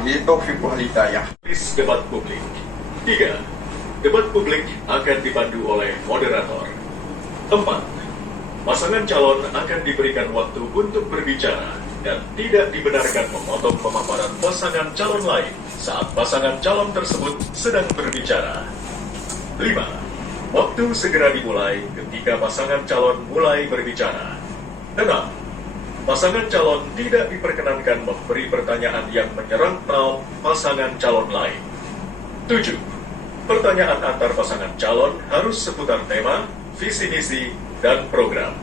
Wabillahi taufiq wal hidayah. Debat publik. 3. Debat publik akan dipandu oleh moderator. 4. Pasangan calon akan diberikan waktu untuk berbicara dan tidak dibenarkan memotong pemaparan pasangan calon lain saat pasangan calon tersebut sedang berbicara. 5. Waktu segera dimulai ketika pasangan calon mulai berbicara. 6. Pasangan calon tidak diperkenankan memberi pertanyaan yang menyerang pasangan calon lain. 7. Pertanyaan antar pasangan calon harus seputar tema, visi misi, dan program.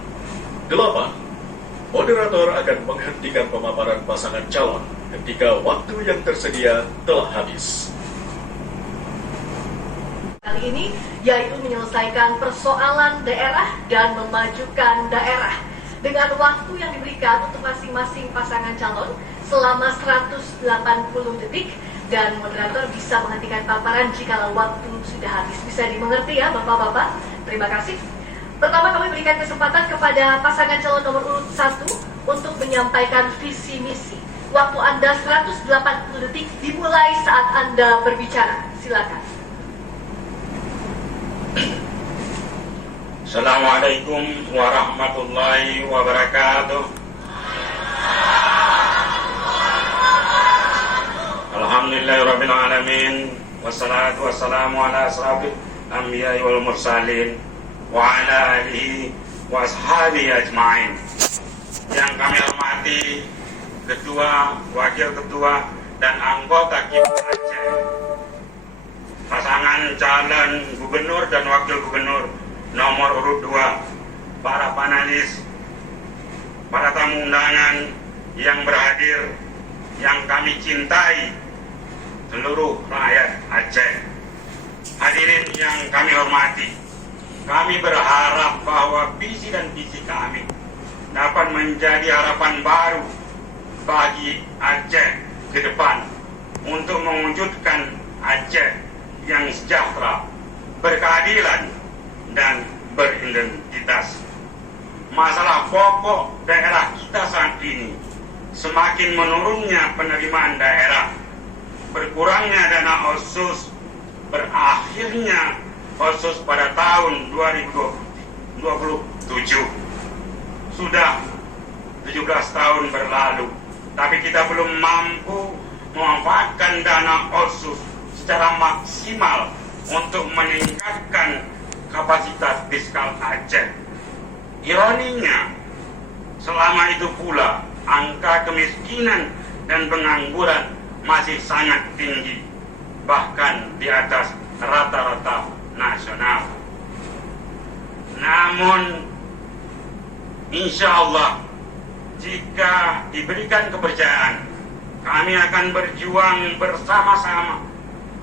8. Moderator akan menghentikan pemaparan pasangan calon ketika waktu yang tersedia telah habis. Kali ini yaitu menyelesaikan persoalan daerah dan memajukan daerah dengan waktu yang diberikan untuk masing-masing pasangan calon selama 180 detik dan moderator bisa menghentikan paparan jika waktu sudah habis. Bisa dimengerti ya Bapak-Bapak? Terima kasih. Pertama kami berikan kesempatan kepada pasangan calon nomor urut 1 untuk menyampaikan visi misi. Waktu Anda 180 detik dimulai saat Anda berbicara. Silakan. Assalamualaikum warahmatullahi wabarakatuh. Alhamdulillahirabbil alamin wassalatu wassalamu ala asrofil anbiya'i wal mursalin wa ala alihi wa ashabihi ajma'in. Yang kami hormati ketua, wakil ketua, dan anggota KIP Aceh, pasangan calon gubernur dan wakil gubernur nomor urut 2, para panelis, para tamu undangan yang berhadir, yang kami cintai, seluruh rakyat Aceh. Hadirin yang kami hormati, kami berharap bahwa visi dan visi kami dapat menjadi harapan baru bagi Aceh ke depan untuk mewujudkan Aceh yang sejahtera, berkeadilan, dan beridentitas. Masalah pokok daerah kita saat ini semakin menurunnya penerimaan daerah, berkurangnya dana otsus, berakhirnya otsus pada tahun 2027. Sudah 17 tahun berlalu, tapi kita belum mampu memanfaatkan dana otsus secara maksimal untuk meningkatkan kapasitas fiskal Aceh. Ironinya, selama itu pula angka kemiskinan dan pengangguran masih sangat tinggi, bahkan di atas rata-rata nasional. Namun, insya Allah, jika diberikan kepercayaan, kami akan berjuang bersama-sama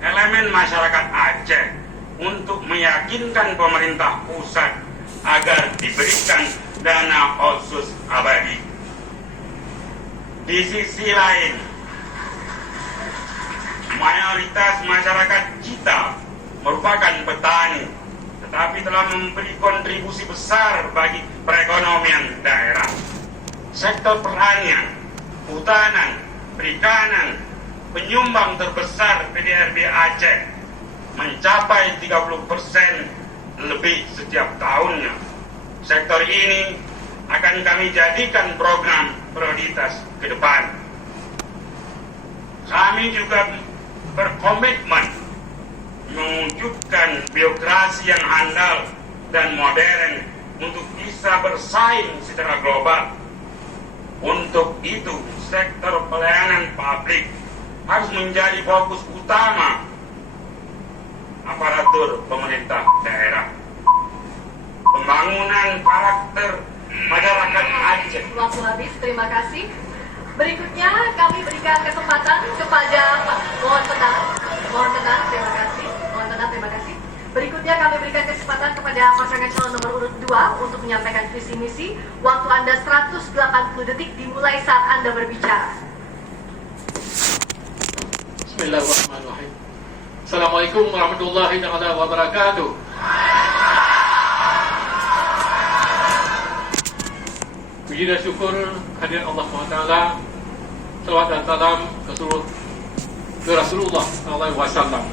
elemen masyarakat Aceh untuk meyakinkan pemerintah pusat agar diberikan dana otsus abadi. Di sisi lain, mayoritas masyarakat kita merupakan petani, tetapi telah memberi kontribusi besar bagi perekonomian daerah. Sektor pertanian, hutanan, perikanan penyumbang terbesar PDRB Aceh, mencapai 30% lebih setiap tahunnya. Sektor ini akan kami jadikan program prioritas ke depan. Kami juga berkomitmen mewujudkan birokrasi yang handal dan modern untuk bisa bersaing secara global. Untuk itu, sektor pelayanan publik harus menjadi fokus utama aparatur pemerintah daerah. Pembangunan karakter masyarakat Aceh. Waktu habis, terima kasih. Berikutnya kami berikan kesempatan kepada mohon tenang, terima kasih. Mohon tenang, terima kasih. Berikutnya kami berikan kesempatan kepada pasangan calon nomor urut 2 untuk menyampaikan visi misi. Waktu Anda 180 detik dimulai saat Anda berbicara. Bismillahirrahmanirrahim. Assalamualaikum warahmatullahi wabarakatuh. Puji dan syukur kehadirat Allah SWT. Salawat dan salam ke seluruh ke Rasulullah SAW.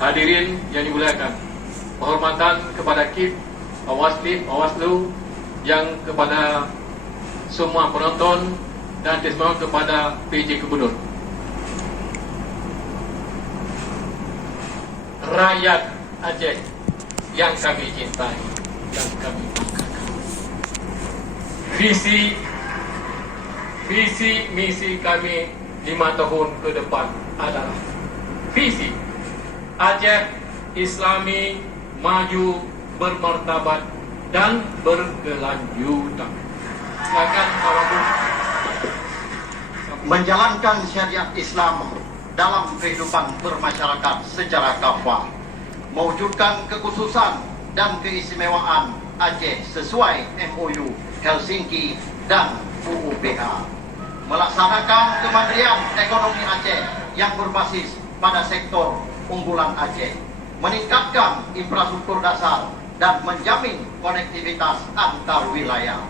Hadirin yang dimuliakan, penghormatan kepada KIP, Bawaslu, yang kepada semua penonton, dan terutama kepada PJ Gubernur. Rakyat Aceh yang kami cintai dan kami banggakan. Visi misi kami 5 tahun ke depan adalah visi Aceh Islami maju, bermartabat dan berkelanjutan. Silakan Pak menjalankan syariat Islam dalam kehidupan bermasyarakat secara kafah, mewujudkan kekhususan dan keistimewaan Aceh sesuai MOU Helsinki dan UUPH, melaksanakan kemandirian ekonomi Aceh yang berbasis pada sektor unggulan Aceh, meningkatkan infrastruktur dasar dan menjamin konektivitas antar wilayah,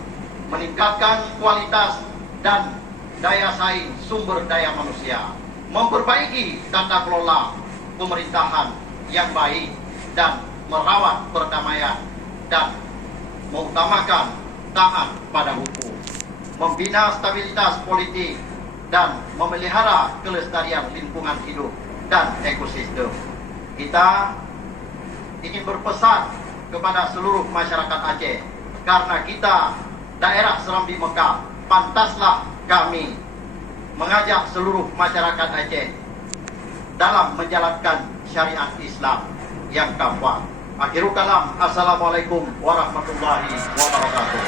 meningkatkan kualitas dan daya saing sumber daya manusia, memperbaiki tata kelola pemerintahan yang baik dan merawat perdamaian dan mengutamakan taat pada hukum, membina stabilitas politik dan memelihara kelestarian lingkungan hidup dan ekosistem. Kita ingin berpesan kepada seluruh masyarakat Aceh, karena kita daerah Serambi Mekah, pantaslah kami mengajak seluruh masyarakat Aceh dalam menjalankan syariat Islam yang kafah. Akhirul kalam, assalamualaikum warahmatullahi wabarakatuh.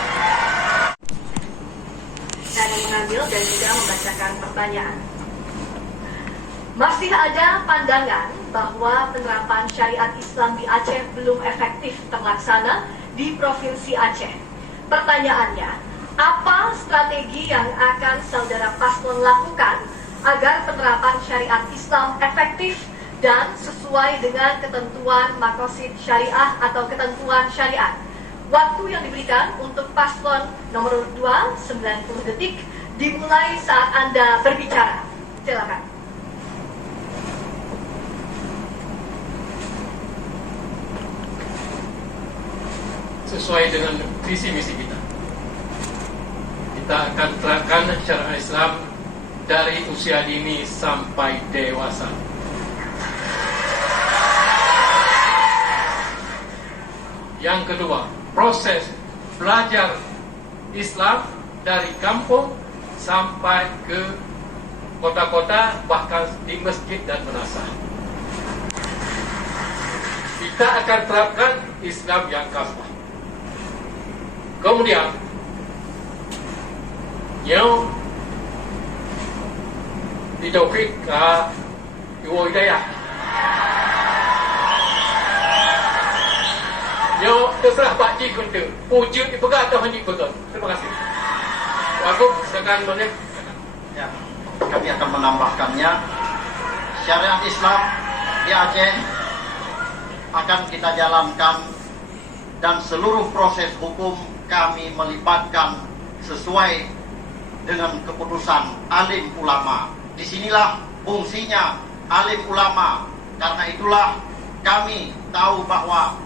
Saya mengambil dan juga membacakan pertanyaan. Masih ada pandangan bahwa penerapan syariat Islam di Aceh belum efektif terlaksana di Provinsi Aceh. Pertanyaannya, apa strategi yang akan saudara paslon lakukan agar penerapan syariat Islam efektif dan sesuai dengan ketentuan Makosid Syariah atau ketentuan syariat? Waktu yang diberikan untuk paslon nomor 2, 90 detik, dimulai saat Anda berbicara. Silakan. sesuai dengan visi misi kita. Kita akan terapkan syariat Islam dari usia dini sampai dewasa. Yang kedua, proses belajar Islam dari kampung sampai ke kota-kota, bahkan di masjid dan madrasah. Kita akan terapkan Islam yang kafah. Kemudian, yang ditaufik ke Ibu Hidayah. Yo, terserah Pak Cik Kunta. Wujud dipegang atau hanya pegang. Terima kasih. Aku silakan boleh. Ya, kami akan menambahkannya. Syariat Islam di Aceh akan kita jalankan dan seluruh proses hukum kami melibatkan sesuai dengan keputusan alim ulama. Disinilah fungsinya alim ulama. Karena itulah kami tahu bahwa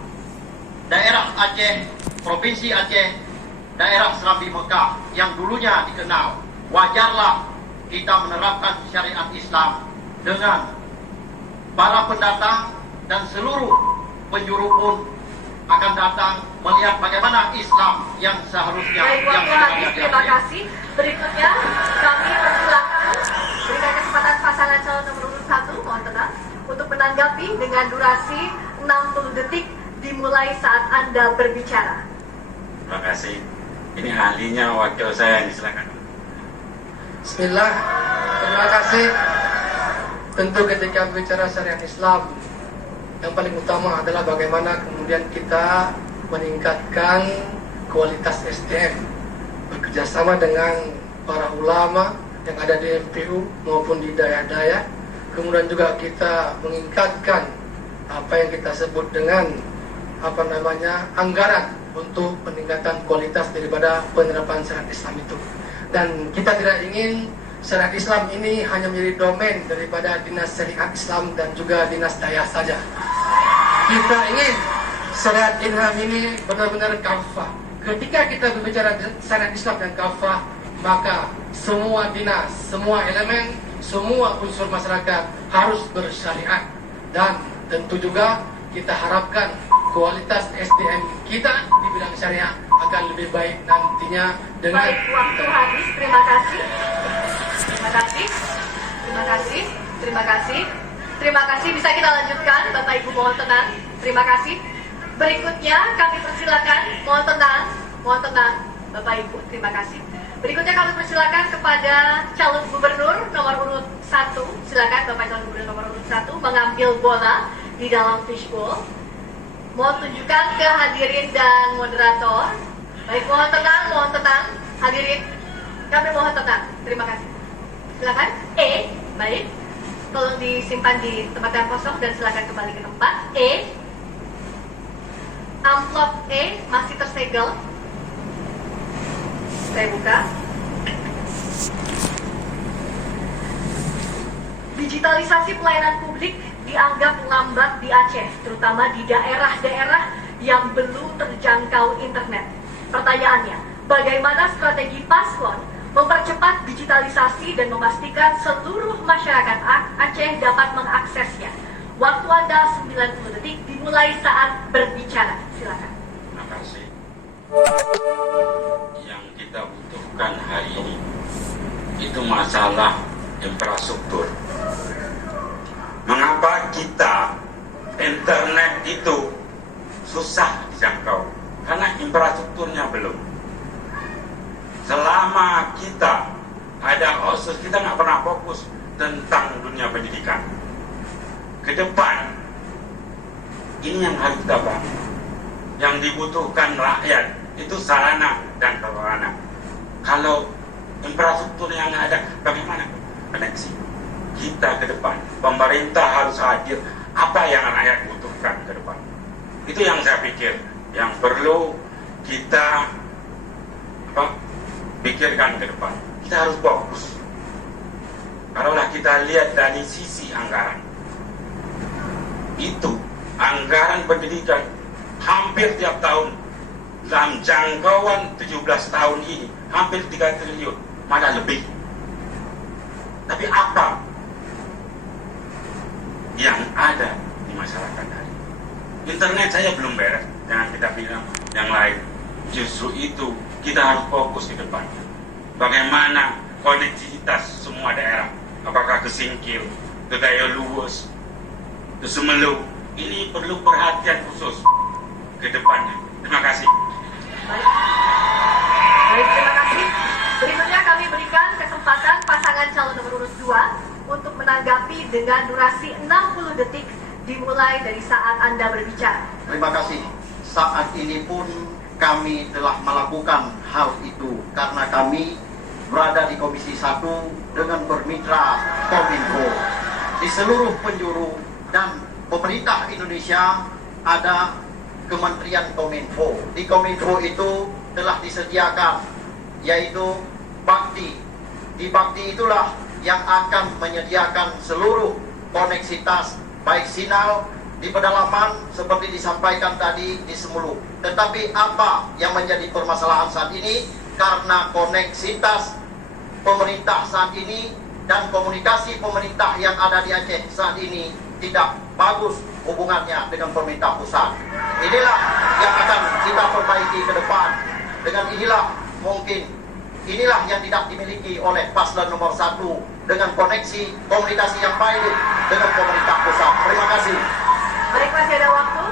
daerah Aceh, Provinsi Aceh, daerah Serambi Mekah yang dulunya dikenal, wajarlah kita menerapkan syariat Islam dengan para pendatang dan seluruh penjuru pun akan datang melihat bagaimana Islam yang seharusnya. Baik, waktu habis, terima kasih. Berikutnya kami persilakan berikan kesempatan pasangan calon nomor urut 1, mohon tenang, untuk menanggapi dengan durasi 60 detik dimulai saat Anda berbicara. Terima kasih. Ini ahlinya wakil saya, silakan. Bismillah, terima kasih. Tentu ketika berbicara syariat Islam, yang paling utama adalah bagaimana kemudian kita meningkatkan kualitas SDM, bekerjasama dengan para ulama yang ada di MPU maupun di daerah-daerah. Kemudian juga kita meningkatkan apa yang kita sebut dengan anggaran untuk peningkatan kualitas daripada penerapan syariat Islam itu. Dan kita tidak ingin syariat Islam ini hanya menjadi domain daripada Dinas Syariat Islam dan juga Dinas Daya saja. Kita ingin syariat Islam ini benar-benar kafah. Ketika kita berbicara syariat Islam dan kafah, maka semua dinas, semua elemen, semua unsur masyarakat harus bersyariat. Dan tentu juga kita harapkan kualitas SDM kita di bidang syariah akan lebih baik nantinya dengan... Baik, waktu habis. Terima kasih. Terima kasih. Terima kasih. Terima kasih. Terima kasih. Bisa kita lanjutkan, Bapak Ibu, mohon tenang. Terima kasih. Berikutnya kami persilakan, mohon tenang, Bapak Ibu, terima kasih. Berikutnya kami persilakan kepada calon gubernur nomor urut 1. Silakan Bapak calon gubernur nomor urut 1 mengambil bola di dalam fishbowl. Mohon tunjukkan ke hadirin dan moderator. Baik, mohon tenang, hadirin. Kami mohon tenang. Terima kasih. Silakan. Baik. Tolong disimpan di tempat yang kosong dan silakan kembali ke tempat. Amplop masih tersegel. Saya buka. Digitalisasi pelayanan publik dianggap lambat di Aceh, terutama di daerah-daerah yang belum terjangkau internet. Pertanyaannya, bagaimana strategi paslon mempercepat digitalisasi dan memastikan seluruh masyarakat Aceh dapat mengaksesnya? Waktu Anda 90 detik dimulai saat berbicara. Silakan. Terima kasih. Yang kita butuhkan hari ini itu masalah infrastruktur. Mengapa kita internet itu susah dijangkau? Karena infrastrukturnya belum. Selama kita ada OSIS, kita nggak pernah fokus tentang dunia pendidikan. Ke depan, ini yang harus kita bangun. Yang dibutuhkan rakyat itu sarana dan prasarana. Kalau infrastruktur yang ada, bagaimana koneksi? Kita ke depan, pemerintah harus hadir. Apa yang rakyat butuhkan ke depan? Itu yang saya pikir, yang perlu kita pikirkan ke depan. Kita harus fokus. Kalaulah kita lihat dari sisi anggaran, itu anggaran pendidikan hampir tiap tahun dalam jangkauan 17 tahun ini hampir 3 triliun, malah lebih. Tapi apa yang ada di masyarakat hari ini? Internet saya belum beres, jangan kita bilang yang lain. Justru itu kita harus fokus di depan. Bagaimana konektivitas semua daerah, apakah ke Singkil, ke Daya Luwes, ke Semelu, ini perlu perhatian khusus ke depannya. Terima kasih. Baik, terima kasih. Berikutnya kami berikan kesempatan pasangan calon nomor urut 2 untuk menanggapi dengan durasi 60 detik dimulai dari saat Anda berbicara. Terima kasih. Saat ini pun kami telah melakukan hal itu karena kami berada di Komisi 1 dengan bermitra Kominfo. Di seluruh penjuru dan pemerintah Indonesia ada Kementerian Kominfo. Di Kominfo itu telah disediakan yaitu Bakti. Di Bakti itulah yang akan menyediakan seluruh koneksitas baik sinyal di pedalaman seperti disampaikan tadi di Semulu. Tetapi apa yang menjadi permasalahan saat ini? Karena koneksitas pemerintah saat ini dan komunikasi pemerintah yang ada di Aceh saat ini tidak bagus hubungannya dengan pemerintah pusat. Inilah yang akan kita perbaiki ke depan. Dengan inilah yang tidak dimiliki oleh paslon nomor 1 dengan koneksi komunikasi yang baik dengan pemerintah pusat. Terima kasih. Baik, masih ada waktu.